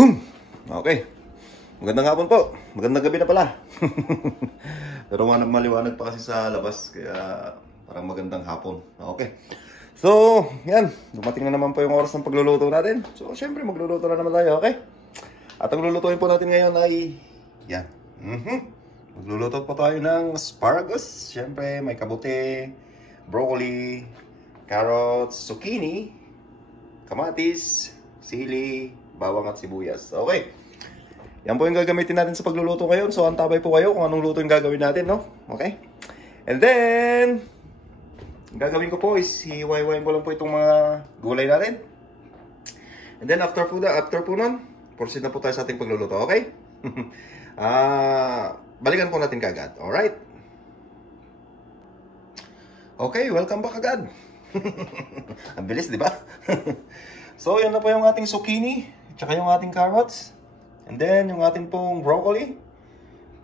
Boom! Okay. Magandang hapon po. Magandang gabi na pala. Pero maliwanag pa kasi sa labas. Kaya parang magandang hapon. Okay. So, yan. Dumating na naman po yung oras ng pagluluto natin. So, syempre magluluto na naman tayo. Okay. At ang lulutuin po natin ngayon ay yan. Magluluto po tayo ng asparagus. Syempre may kabuti, broccoli, carrots, zucchini, kamatis, sili, bawang at sibuyas. Okay. Yan po yung gagamitin natin sa pagluluto ngayon. So, antabay po kayo kung anong luto yung gagawin natin, no? Okay. And then, gagawin ko po is hiwa-hiwain ko lang po itong mga gulay natin. And then, after po nun, proceed na po tayo sa ating pagluluto. Okay? Balikan po natin kagad. Alright? Okay, welcome back agad. Ang bilis, di ba? So, yan na po yung ating zucchini. Tsaka yung ating carrots. And then, yung ating pong broccoli.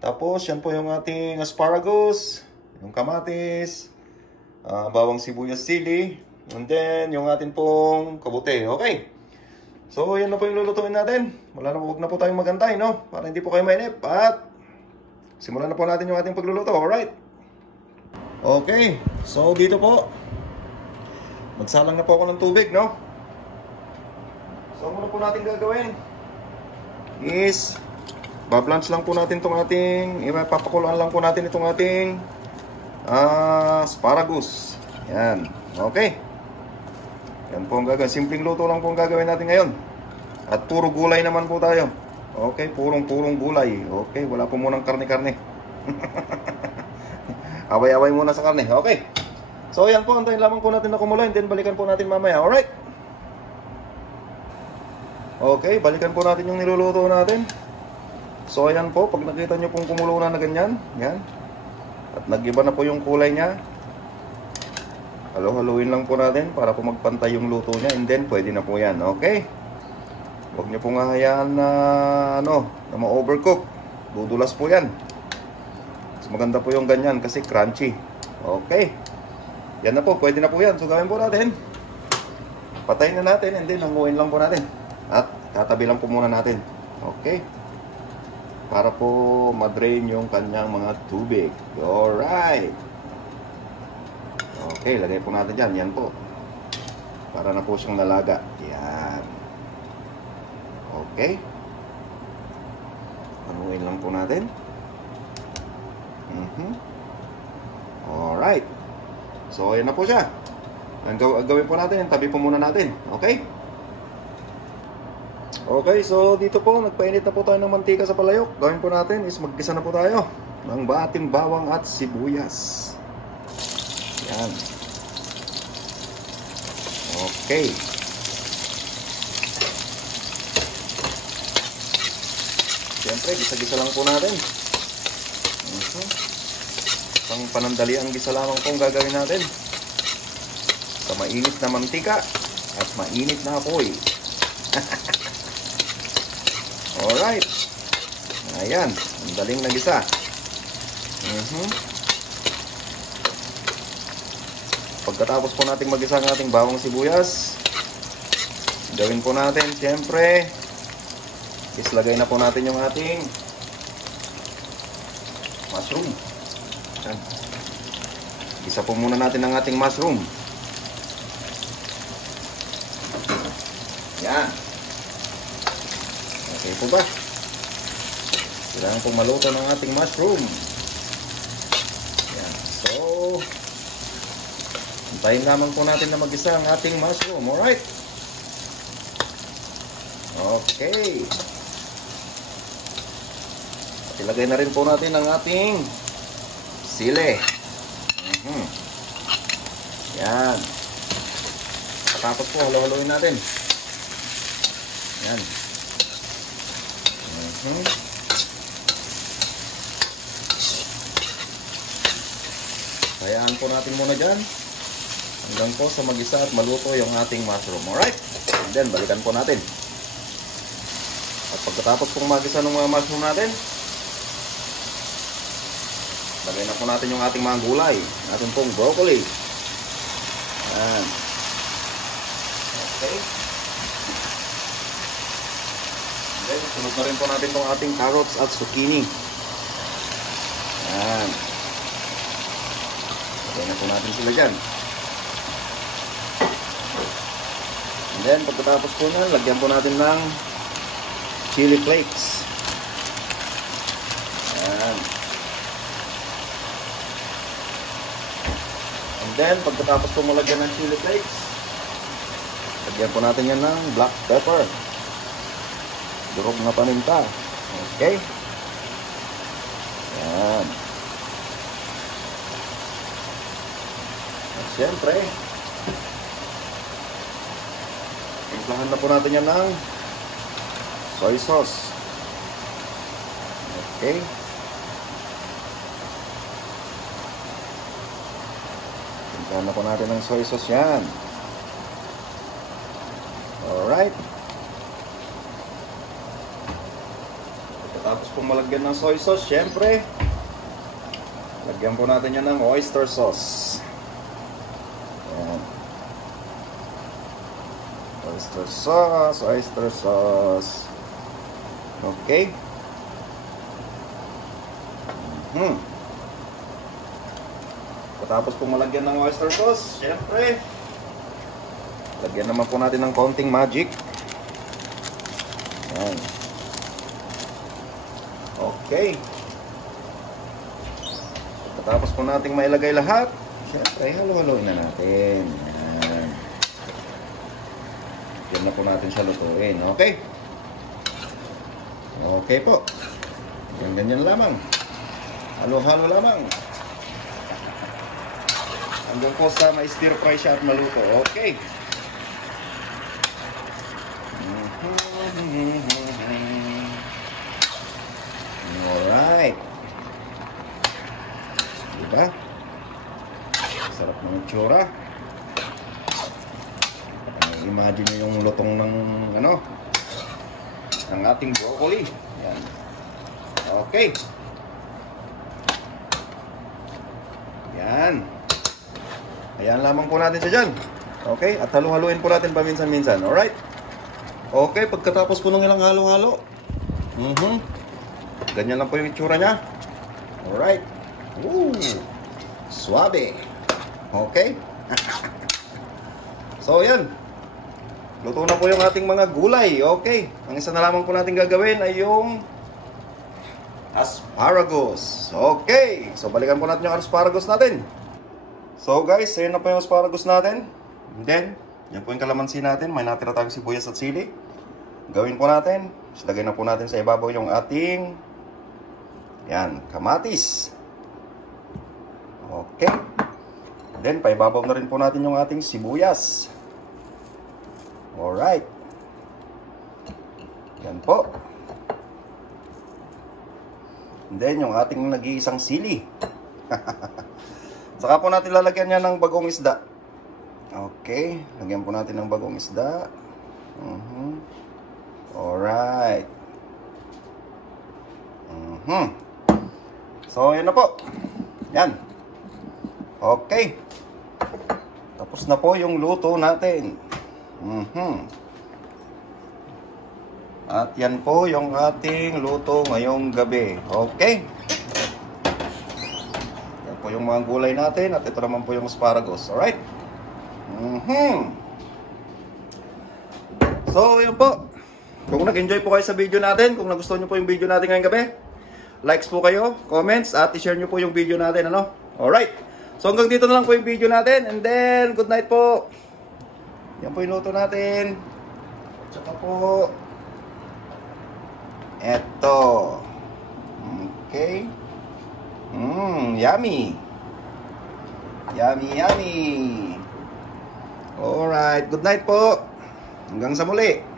Tapos, yan po yung ating asparagus. Yung kamatis. Bawang sibuyas sili. And then, yung ating pong kabute. Okay. So, yan na po yung lulutuin natin. Huwag na po tayong magantay, no? Para hindi po kayo mainip. At, simulan na po natin yung ating pagluluto. Alright. Okay. So, dito po. Magsalang na po ako ng tubig, no? So, muna po natin gagawin is bablanch lang po natin itong ating, ipapakuluan lang po natin itong ating asparagus. Yan. Okay. Yan po ang gagawin. Simpleng luto lang po ang gagawin natin ngayon. At puro gulay naman po tayo. Okay, purong gulay. Okay, wala po munang karne-karne. Away-away muna sa karne. Okay. So, yan po. Antayin lamang po natin na kumulo. And then, balikan po natin mamaya. Alright? Okay, balikan po natin yung niluluto natin. So, ayan po. Pag nakita nyo pong kumulo na ganyan. Yan. At nag-iba na po yung kulay niya. Halo-haluin lang po natin para po magpantay yung luto niya. And then, pwede na po yan. Okay? Huwag nyo pong hahayaan na, na ma-overcook. Dudulas po yan. Mas maganda po yung ganyan kasi crunchy. Okay. Yan na po. Pwede na po yan. So, gawin po natin. Patayin na natin and then hanguin lang po natin. At tatabi lang po muna natin. Okay. Para po madrain yung kanyang mga tubig. Alright. Okay, lagay po natin dyan. Yan po. Para na po siyang nalaga. Yan. Okay. Hanguin lang po natin. Alright. So, ayan na po siya. Ang gawin po natin, tabi po muna natin. Okay? Okay, so dito po, nagpainit na po tayo ng mantika sa palayok. Gawin po natin is magkisa na po tayo ng ating bawang at sibuyas. Yan. Okay. Siyempre, gisa-gisa lang po natin. Pang panandali ang gisa lamang po ang gagawin natin. Sa mainit na mantika at mainit na apoy. Alright. Ayan. Ang daling nagisa. Pagkatapos po natin magisa ang ating bawang sibuyas, gawin po natin, siyempre, islagay na po natin yung ating mushroom. Ayan. Isa po muna natin ang ating mushroom. Yan. Okay po ba? Kailangan pong maluto ng ating mushroom. Yan. So, antayin naman po natin na mag-isa ang ating mushroom. Alright? Okay. At ilagay na rin po natin ang ating sili. Yan. Tapos po, halo-haloin natin. Yan. Hayaan po natin muna dyan hanggang po sa mag-isa at maluto yung ating mushroom. Alright? And then, balikan po natin. At pagkatapos pong mag-isa ng mga mushroom natin, lagay na po natin yung ating mga gulay. Ating pong broccoli. Yan. Okay. Sunod na rin po natin itong ating carrots at zucchini. Yan. Lagyan na po natin sila dyan. And then, pagkatapos po na, lagyan po natin ng chili flakes. Yan. And then, pagkatapos po malagyan ng chili flakes, lagyan po natin yan ng black pepper. Durog na paninta. Okay. Yan. At syempre, timplahan na po natin yan ng soy sauce. Okay. Timplahan na po natin ng soy sauce yan. Alright. Tapos kung malagyan ng soy sauce, syempre, lagyan po natin yan ng oyster sauce. Ayan. Oyster sauce, oyster sauce. Okay. Tapos kung malagyan ng oyster sauce, syempre, lagyan naman po natin ng konting magic. Ayan. Okay. Tapos po nating mailagay lahat, syempre, halo-haloin na natin. Ayan. Yan na po natin siya lutuin. Okay. Okay po. Ganyan lamang. Halo-halo lamang. Hanggang po sa ma-stir fry siya at maluto. Okay. Alright. Diba? Sarap ng itsura. Imagine nyo yung lutong ng ano, ng ating broccoli. Yan. Okay. Yan. Ayan lamang po natin siya dyan. Okay. At halu-haluin po natin paminsan-minsan. Alright. Okay. Pagkatapos po ng ilang halo-halo. Ganyan lang po yung itsura niya. Alright. Woo! Suabe. Okay. So, yan. Luto na po yung ating mga gulay. Okay. Ang isa na lamang po natin gagawin ay yung asparagus. Okay. So, balikan po natin yung asparagus natin. So, guys, ayun na po yung asparagus natin. And then, yan po yung kalamansi natin. May natira tayong sibuyas at sili. Gawin po natin. Lagay na po natin sa ibabaw yung ating yan, kamatis. Okay. Then, paibabaw na rin po natin yung ating sibuyas. Alright. Yan po. And then, yung ating nag-iisang sili. Saka po natin lalagyan niya ng bagong isda. Okay. Lagyan po natin ng bagong isda. Alright. So, yan na po. Yan. Okay. Tapos na po yung luto natin. At yan po yung ating luto ngayong gabi. Okay. Yan po yung mga gulay natin. At ito naman po yung asparagus. Alright. So, yun po. Kung nag-enjoy po kayo sa video natin, kung nagustuhan nyo po yung video natin ngayong gabi, likes po kayo, comments, at i-share nyo po yung video natin, ano? Alright. So hanggang dito na lang po yung video natin. And then, good night po. Yan po yung luto natin. At saka po, eto. Okay. Yummy. Yummy, yummy. Alright. Good night po. Hanggang sa muli.